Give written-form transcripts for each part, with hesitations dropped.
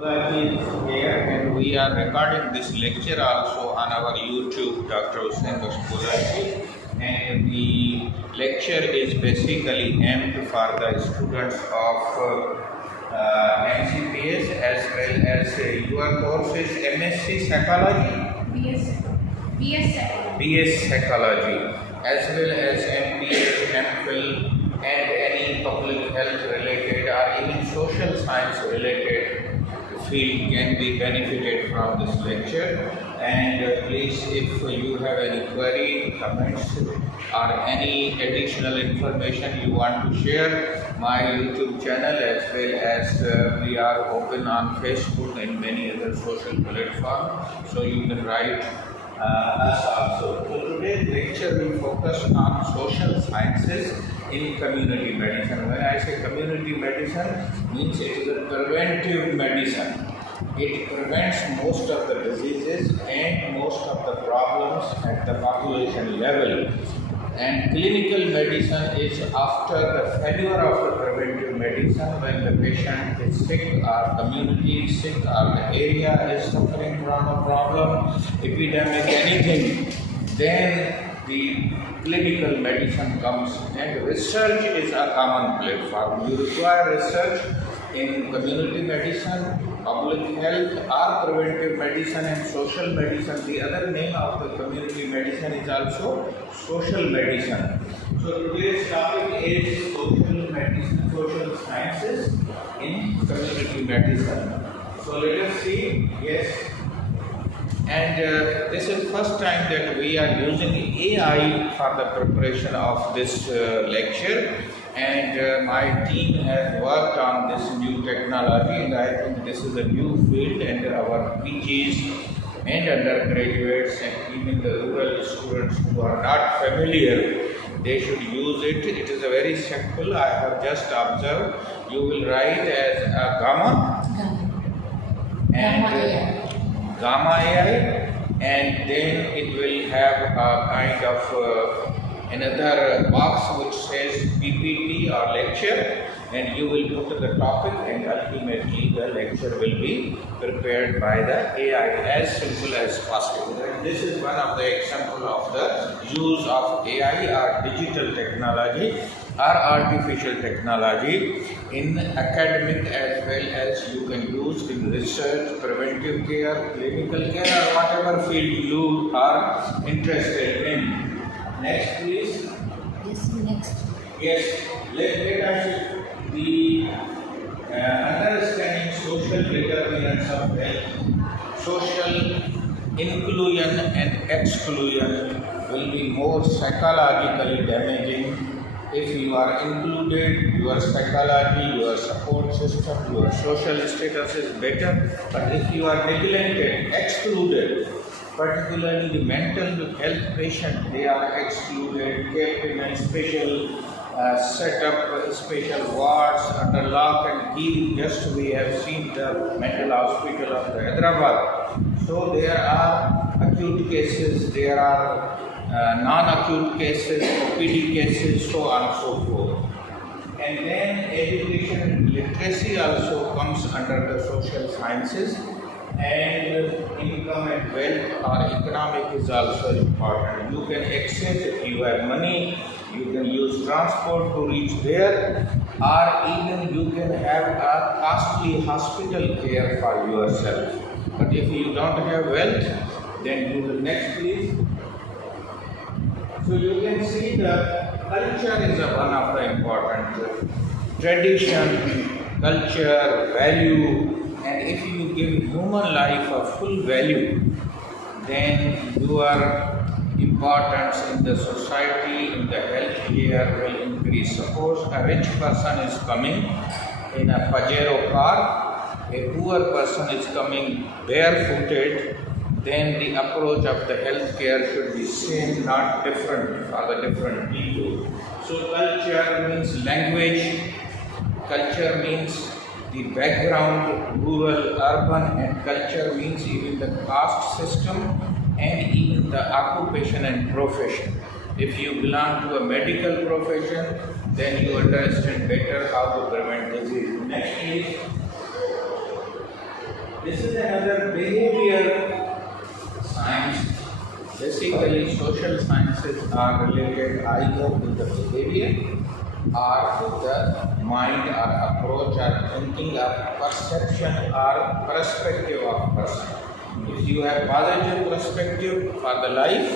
Is here and we are recording this lecture also on our YouTube, Dr. Hussain Bashpulati, and the lecture is basically aimed for the students of MCPS as well as your course is MSc Psychology, BS Psychology, as well as MPS, MPhil, and any public health related or even social science related field can be benefited from this lecture. And please, if you have any query, comments, or any additional information you want to share, my YouTube channel as well as we are open on Facebook and many other social platforms, so you can write us also. So today's lecture will focus on social sciences in community medicine. When I say community medicine, means it is a preventive medicine. It prevents most of the diseases and most of the problems at the population level. And clinical medicine is after the failure of the preventive medicine, when the patient is sick or community is sick or the area is suffering from a problem, epidemic, anything, then the clinical medicine comes, and research is a common platform. You require research in community medicine, public health, or preventive medicine and social medicine. The other name of the community medicine is also social medicine. So today's topic is social medicine, social sciences in community medicine. So let us see, yes. And this is first time that we are using AI for the preparation of this lecture. And my team has worked on this new technology, and I think this is a new field, and our PGs and undergraduates and even the rural students who are not familiar, they should use it. It is a very simple. I have just observed. You will write as a gamma and gamma AI, and then it will have a kind of another box which says PPT or lecture, and you will put the topic, and ultimately the lecture will be prepared by the AI, as simple as possible. And this is one of the example of the use of AI or digital technology or artificial technology in academic, as well as you can use in research, preventive care, clinical care, or whatever field you are interested in. Next, please. Yes, next. Yes, let us the understanding social determinants of health. Social inclusion and exclusion will be more psychologically damaging. If you are included, your psychology, your support system, your social status is better. But if you are neglected, excluded, particularly the mental health patient, they are excluded, kept in a special setup, special wards under lock and key. Just we have seen the mental hospital of the Hyderabad. So there are acute cases, there are non-acute cases, OPD cases, so on and so forth. And then education and literacy also comes under the social sciences. And income and wealth or economic is also important. You can access, if you have money, you can use transport to reach there, or even you can have a costly hospital care for yourself. But if you don't have wealth, then you will next please. So you can see the culture is one of the important tradition, culture, value. And if you give human life a full value, then your importance in the society, in the healthcare will increase. Suppose a rich person is coming in a Pajero car, a poor person is coming barefooted, then the approach of the healthcare should be same, not different for the different people. So culture means language, culture means the background, rural, urban, and culture means even the caste system and even the occupation and profession. If you belong to a medical profession, then you understand better how to prevent disease. Next, please. This is another behavior science. Basically, social sciences are related either with the behavior or with the mind or approach or thinking or perception or perspective of person. If you have positive perspective for the life,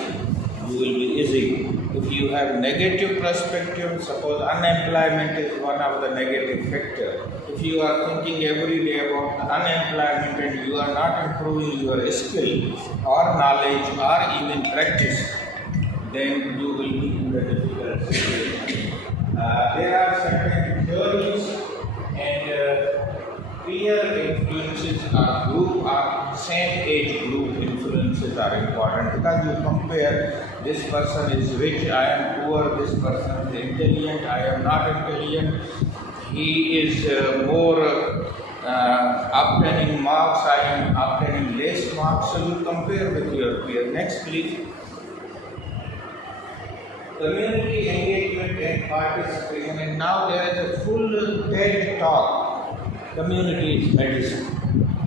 you will be easy. If you have negative perspective, suppose unemployment is one of the negative factor. If you are thinking every day about unemployment and you are not improving your skill or knowledge or even practice, then you will be in the difficult situation. There are certain theories and peer influences or group or same age group influences are important, because you compare this person is rich, I am poor, this person is intelligent, I am not intelligent, he is more obtaining marks, I am obtaining less marks, so you compare with your peer. Next please. Community engagement and participation, and now there is a full TED talk. Community is medicine.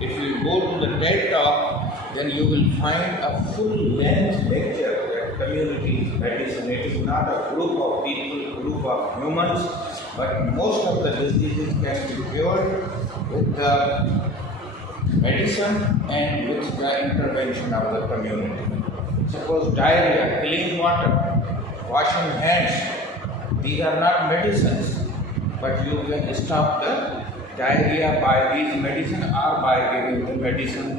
If you go to the TED talk, then you will find a full length lecture that community is medicine. It is not a group of people, group of humans, but most of the diseases can be cured with the medicine and with the intervention of the community. Suppose diarrhea, clean water, washing hands, these are not medicines, but you can stop the diarrhea by these medicine or by giving the medicine,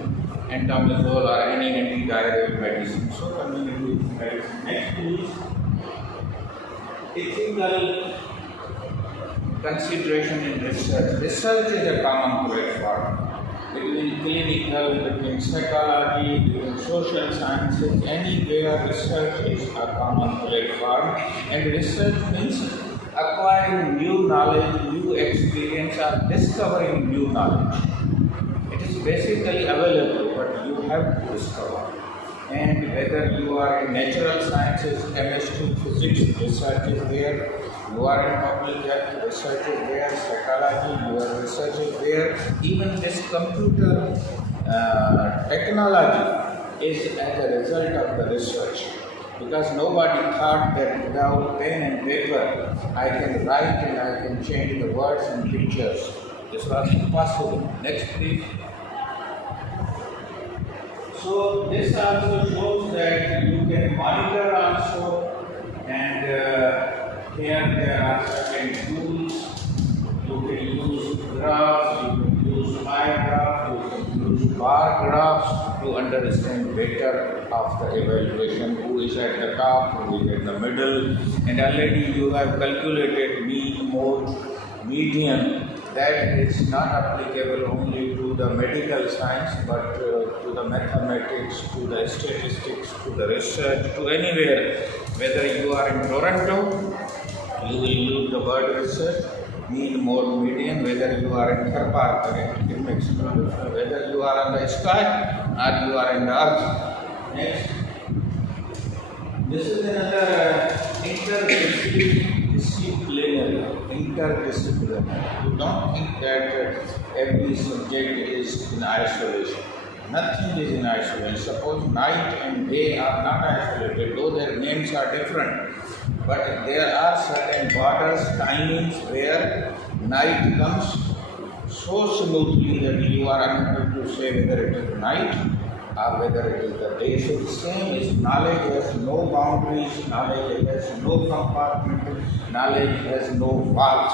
entomazole or any anti-diarrheal medicine. So community is medicine. Next please. Ethical consideration in research. Research is a common platform between clinical, between psychology, between social sciences, anywhere research is a common platform, and research means acquiring new knowledge, new experience or discovering new knowledge. It is basically available, but you have to discover. And whether you are in natural sciences, chemistry, physics, research is there. You are in public health, research is there. Psychology, your research is there. Even this computer technology is as a result of the research. Because nobody thought that without pen and paper, I can write and I can change the words and pictures. This was impossible. Next please. So this also shows that you can monitor also, and here there are certain tools. You can use graphs, you can use pie graphs, you can use bar graphs to understand better of the evaluation, who is at the top, who is at the middle, and already you have calculated mean, mode, median. That is not applicable only to the medical science, but to the mathematics, to the statistics, to the research, to anywhere. Whether you are in Toronto, you will use the word research, mean, mode, median. Whether you are in Karpar, it makes no difference. Whether you are on the sky or you are in the earth. Next. This is another interdisciplinary. You don't think that every subject is in isolation. Nothing is in isolation. Suppose night and day are not isolated, though their names are different. But there are certain borders, timings where night comes so smoothly that you are unable to say whether it is night or whether it is the day. So the same is knowledge has no boundaries, knowledge has no compartment, knowledge has no walls.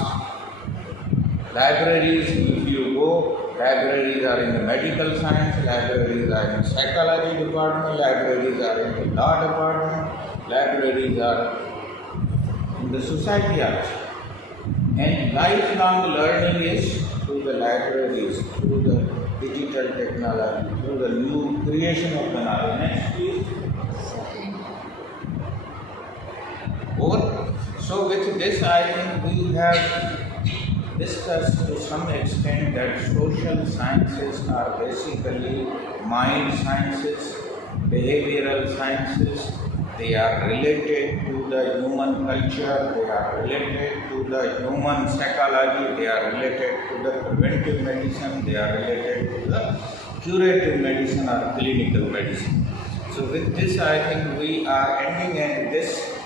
Libraries, if you go, libraries are in the medical science, libraries are in the psychology department, libraries are in the law department, libraries are in the society also. And lifelong learning is through the libraries, through the digital technology, through the new creation of the knowledge. Next please. Over. So with this I think we have discussed to some extent that social sciences are basically mind sciences, behavioral sciences. They are related to the human culture, they are related to the human psychology, they are related to the preventive medicine, they are related to the curative medicine or clinical medicine. So with this, I think we are ending, and this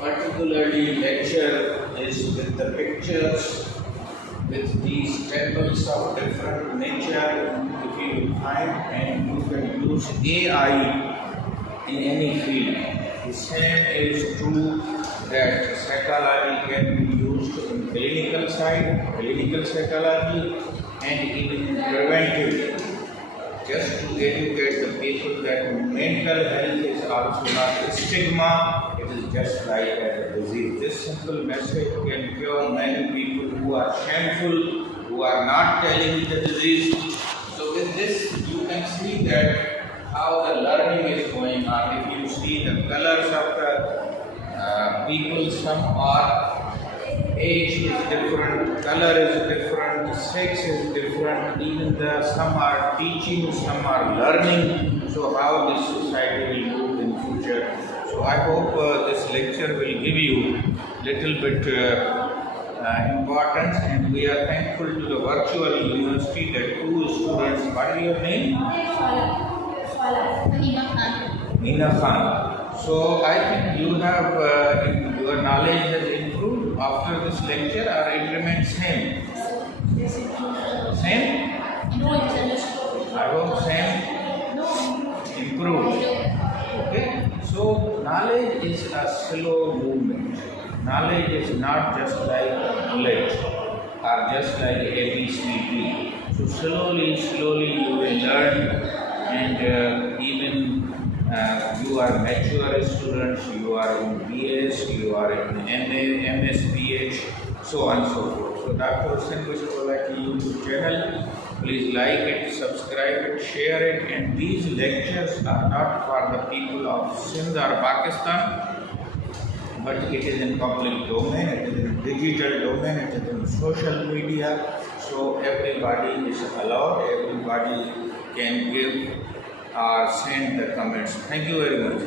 particularly lecture is with the pictures, with these tables of different nature. If you find, and you can use AI in any field. The same is true that psychology can be used in clinical side, clinical psychology, and even in preventive, just to educate the people that mental health is also not a stigma, it is just like a disease. This simple message can cure many people who are shameful, who are not telling the disease. So with this, you can see that how the learning is going on. If you see the colors of the people, some are age is different, color is different, sex is different, even some are teaching, some are learning. So how this society will move in future. So I hope this lecture will give you little bit importance, and we are thankful to the virtual university that 2 students, what is your name? Nina Khan. So I think you have, your knowledge has improved after this lecture, or it remains same? Same? I hope same improved. Okay. So knowledge is a slow movement. Knowledge is not just like knowledge or just like ABCD. So slowly you will learn, and even you are mature students, you are in BS, you are in MA, MS, PH, so on and so forth. So Dr. Hussain Kushawala YouTube channel, please like it, subscribe it, share it, and these lectures are not for the people of Sindh or Pakistan, but it is in public domain, it is in digital domain, it is in social media, so everybody is allowed, everybody can give or send the comments. Thank you very much.